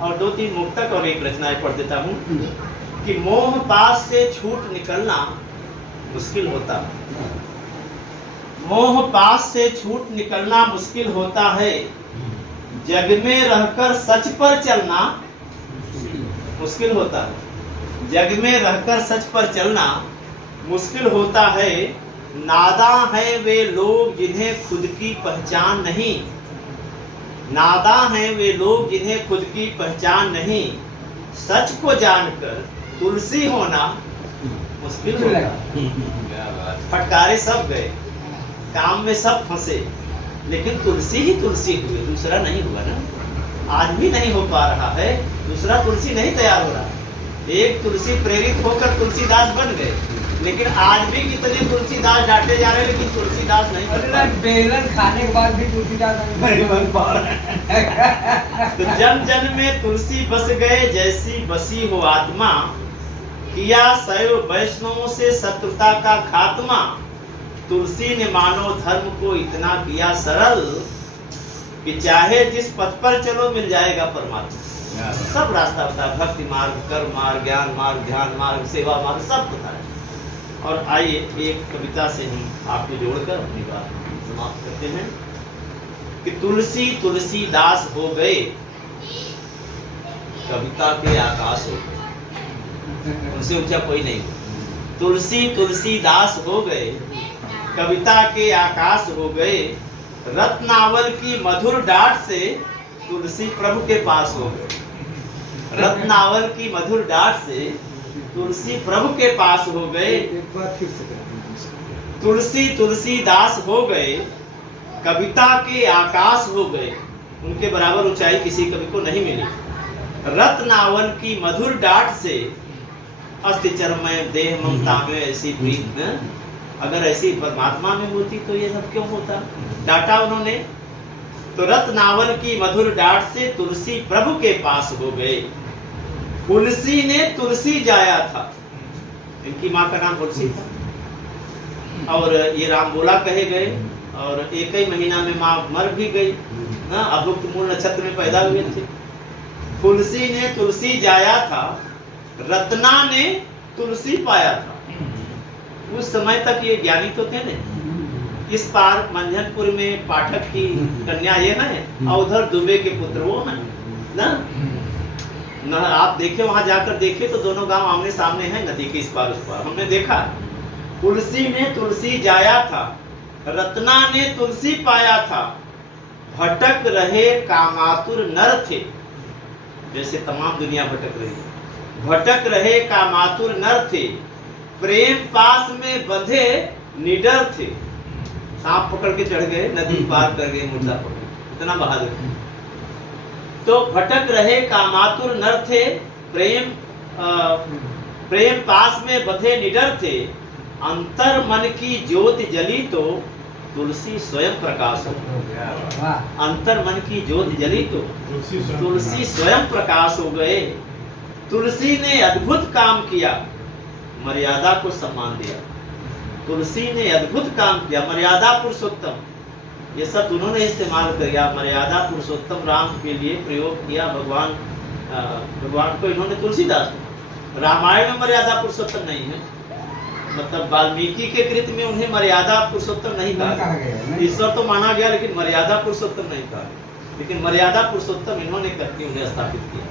और 2-3 मुक्तक और एक रचनाएं पढ़ देता हूँ कि मोह पास से छूट निकलना मुश्किल होता है, मोह पास से छूट निकलना मुश्किल होता है, जग में रहकर सच पर चलना मुश्किल होता है, जग में रहकर सच पर चलना मुश्किल होता है। नादां हैं वे लोग जिन्हें खुद की पहचान नहीं, नादां हैं वे लोग जिन्हें खुद की पहचान नहीं, सच को जानकर तुलसी होना मुश्किल होता। फटकारे सब गए, काम में सब फंसे, लेकिन तुलसी ही तुलसी हुए, दूसरा नहीं हुआ ना। आज भी नहीं हो पा रहा है, दूसरा तुलसी नहीं तैयार हो रहा। एक तुलसी प्रेरित होकर तुलसीदास बन गए, लेकिन आज भी कितने तुलसीदास डांटे जा रहे हैं, लेकिन तुलसीदास नहीं बन पा रहे। बेलन खाने के बाद भी तुलसीदास नहीं बन पा रहे। तो जन जन में तुलसी बस गए, जैसी बसी हो आत्मा, किया शैव वैष्णवों से शत्रुता का खात्मा। तुलसी ने मानव धर्म को इतना किया सरल कि चाहे जिस पथ पर चलो मिल जाएगा परमात्मा। सब रास्ता होता है, भक्ति मार्ग, कर्म मार्ग, ज्ञान मार्ग, ध्यान मार्ग, सेवा मार्ग, सब होता है। और आइए एक कविता से हम आपको जोड़कर अपनी बात समाप्त करते हैं कि तुलसी तुलसीदास हो गए, कविता के आकाश हो गए, उनसे ऊंचा कोई नहीं। तुलसी तुलसीदास हो गए, कविता के आकाश हो गए, रत्नावल की मधुर डांट से तुलसी प्रभु के पास हो गए, रत्नावल की मधुर डांट से तुलसी प्रभु के पास हो गए। एक बार फिर से तुलसी तुलसीदास हो गए, कविता के आकाश हो गए, उनके बराबर ऊंचाई किसी कवि को नहीं मिली। रत्नावल की मधुर डांट से अस्थि चरमय देह ममता में ऐसी प्रीत है, अगर ऐसी परमात्मा में होती तो ये सब क्यों होता। डांटा उन्होंने, तो रत्नावल की मधुर डांट से तुलसी प्रभु के पास हो गए। तुलसी ने तुलसी जाया था, इनकी माँ का नाम तुलसी था, और ये राम बोला कहे गए, और एक ही महीना में माँ मर भी गई ना, अभुक्त मूल नक्षत्र में पैदा हुए थे। तुलसी ने तुलसी जाया था, रत्ना ने तुलसी पाया था। उस समय तक ये ज्ञानी तो थे ना। इस पार मंझनपुर में पाठक की कन्या ये है, और उधर दुबे के पुत्र वो है ना। आप देखे, वहां जाकर देखे तो दोनों गांव आमने सामने हैं, नदी के इस पार उस पार। हमने देखा तुलसी ने तुलसी जाया था, रत्ना ने तुलसी पाया था, भटक रहे कामातुर नर थे। जैसे तमाम दुनिया भटक रही है, भटक रहे कामातुर नर थे, प्रेम पास में बंधे निडर थे। सांप पकड़ के चढ़ गए, नदी पार कर गए, मुर्दा पकड़, इतना बहादुर। तो भटक रहे कामातुर नर थे, प्रेम पास में बंधे निडर थे, अंतर मन की ज्योति जली तो तुलसी स्वयं प्रकाश हो। अंतर मन की ज्योति जली तो तुलसी स्वयं प्रकाश हो गए। तुलसी ने अद्भुत काम किया, मर्यादा को सम्मान दिया। तुलसी ने अद्भुत काम किया, मर्यादा पुरुषोत्तम, ये सब उन्होंने इस्तेमाल किया। मर्यादा पुरुषोत्तम राम के लिए प्रयोग किया। भगवान को इन्होंने तुलसीदास। रामायण में मर्यादा पुरुषोत्तम नहीं है, मतलब वाल्मीकि के कृत में उन्हें मर्यादा पुरुषोत्तम नहीं कहा गया। ईश्वर तो माना गया, लेकिन मर्यादा पुरुषोत्तम नहीं कहा। लेकिन मर्यादा पुरुषोत्तम इन्होंने करके उन्हें स्थापित किया।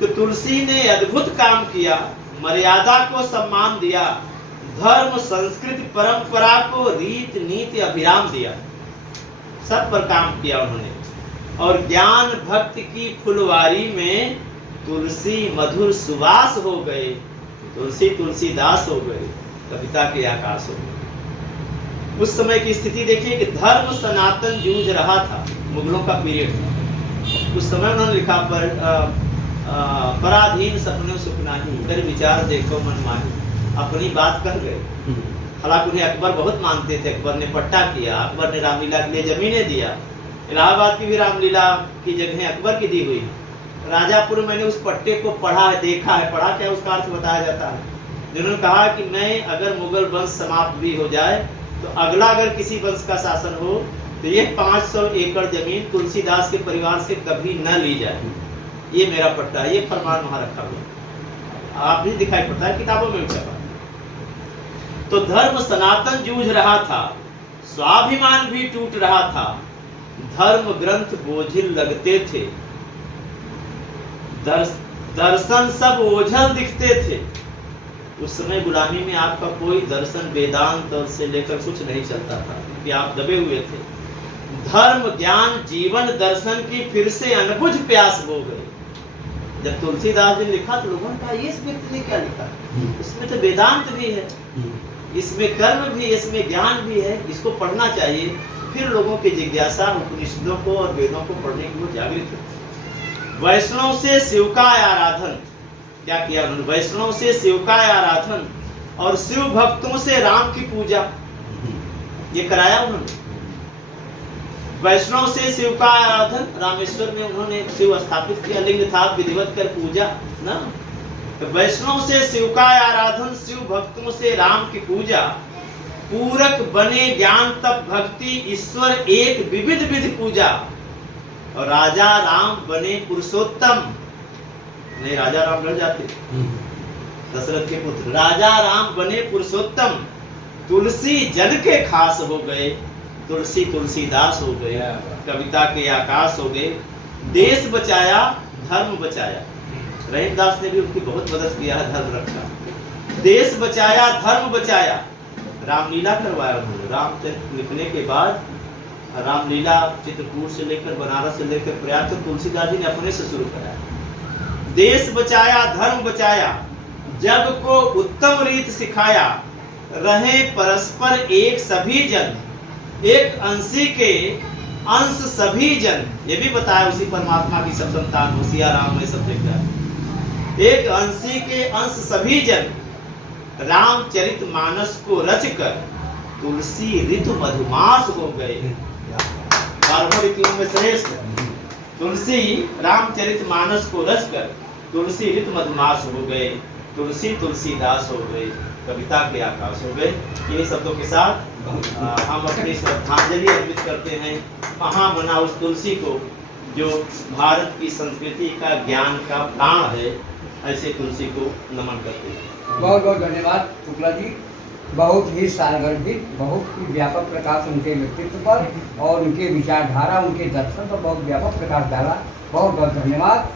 तो तुलसी ने अद्भुत काम किया, मर्यादा को सम्मान दिया, धर्म संस्कृति परंपरा को रीत नीति अभिराम दिया, सब पर काम किया उन्होंने। और ज्ञान भक्ति की फुलवारी में तुलसी मधुर सुवास हो गए। तुलसी तुलसीदास हो गए, कविता के आकाश हो गए। उस समय की स्थिति देखिए कि धर्म सनातन जूझ रहा था, मुगलों का पीरियड था। उस समय उन्होंने लिखा पर पराधीन सपने सुखनाही, कर विचार देखो मन माही, अपनी बात कह गए। हालांकि उन्हें अकबर बहुत मानते थे, अकबर ने पट्टा किया, अकबर ने रामलीला के लिए जमीनें दिया। इलाहाबाद की भी रामलीला की जगह अकबर की दी हुई। राजापुर मैंने उस पट्टे को पढ़ा है, देखा है। पढ़ा क्या उसका अर्थ बताया जाता है। जिन्होंने कहा कि मैं अगर मुगल वंश समाप्त भी हो जाए तो अगला अगर किसी वंश का शासन हो तो यह 500 एकड़ जमीन तुलसीदास के परिवार से कभी न ली जाए। ये मेरा पट्टा है, ये फरमान वहां रखा हुआ, आप भी दिखाई पड़ता है, किताबों में भी छपा। तो धर्म सनातन जूझ रहा था, स्वाभिमान भी टूट रहा था, धर्म ग्रंथ बोझिल लगते थे, दर्शन सब ओझल दिखते थे। उस समय गुलामी में आपका कोई दर्शन वेदांत और से लेकर कुछ नहीं चलता था, क्योंकि आप दबे हुए थे। धर्म ज्ञान जीवन दर्शन की फिर से अनबुझ प्यास हो गई। जब तुलसीदास जी ने लिखा तो लोगों ने कहा, ये इस व्यक्ति ने क्या लिखा, इसमें तो वेदांत भी है, इसमें कर्म भी, इसमें ज्ञान भी है, इसको पढ़ना चाहिए। फिर लोगों की जिज्ञासा उपनिषदों को और वेदों को पढ़ने की वो जागृत हुई। वैष्णव से शिव का आराधन, क्या किया उन्होंने, वैष्णव से शिव का आराधन और शिव भक्तों से राम की पूजा, ये कराया उन्होंने। वैष्णव से शिव का आराधन, रामेश्वर में उन्होंने शिव स्थापित किया, लिंग था, विधिवत कर पूजा ना। तो वैष्णव से शिव का आराधन, शिव भक्तों से राम की पूजा, पूरक बने ज्ञान तप भक्ति, ईश्वर एक विविध विधि पूजा, और राजा राम बने पुरुषोत्तम। नहीं, राजा राम लड़ जाते, दशरथ के पुत्र राजा राम बने पुरुषोत्तम, तुलसी जन के खास हो गए, तुलसी तुलसीदास हो गए, कविता के आकाश हो गए, देश बचाया धर्म बचाया। रहीमदास ने भी उनकी बहुत मदद किया है, धर्म रक्षा, देश बचाया धर्म बचाया। रामलीला करवाया उन्होंने, रामचरित लिखने के बाद रामलीला चित्रकूट से लेकर बनारस से लेकर प्रयाग तक तुलसीदास जी ने अपने से शुरू कराया। देश बचाया धर्म बचाया, जग को उत्तम रीत सिखाया, रहे परस्पर एक सभी जन, एक अंशी के अंश सभी जन। ये भी बताया उसी परमात्मा की सब संतान हो, सिया राम में सब लिखा है, एक अंशी के अंश सभी जन, रामचरित मानस को रच कर तुलसी ऋतु मधुमास हो गए। 12 ऋतुओं में श्रेष्ठ तुलसी, रामचरित मानस को रच कर तुलसी ऋतु मधुमास हो गए, तुलसी तुलसीदास हो गए, कविता के आकाश हो गए। इन्हीं शब्दों के साथ हम अपनी श्रद्धांजलि अर्पित करते हैं महामना उस तुलसी को, जो भारत की संस्कृति का ज्ञान का प्राण है। ऐसे तुलसी को नमन करते हैं। बहुत बहुत धन्यवाद शुक्ला जी, बहुत ही सारगर्भित, बहुत ही व्यापक प्रकाश उनके व्यक्तित्व पर और उनके विचारधारा, उनके दर्शन पर बहुत व्यापक प्रकाश डाला। बहुत बहुत धन्यवाद।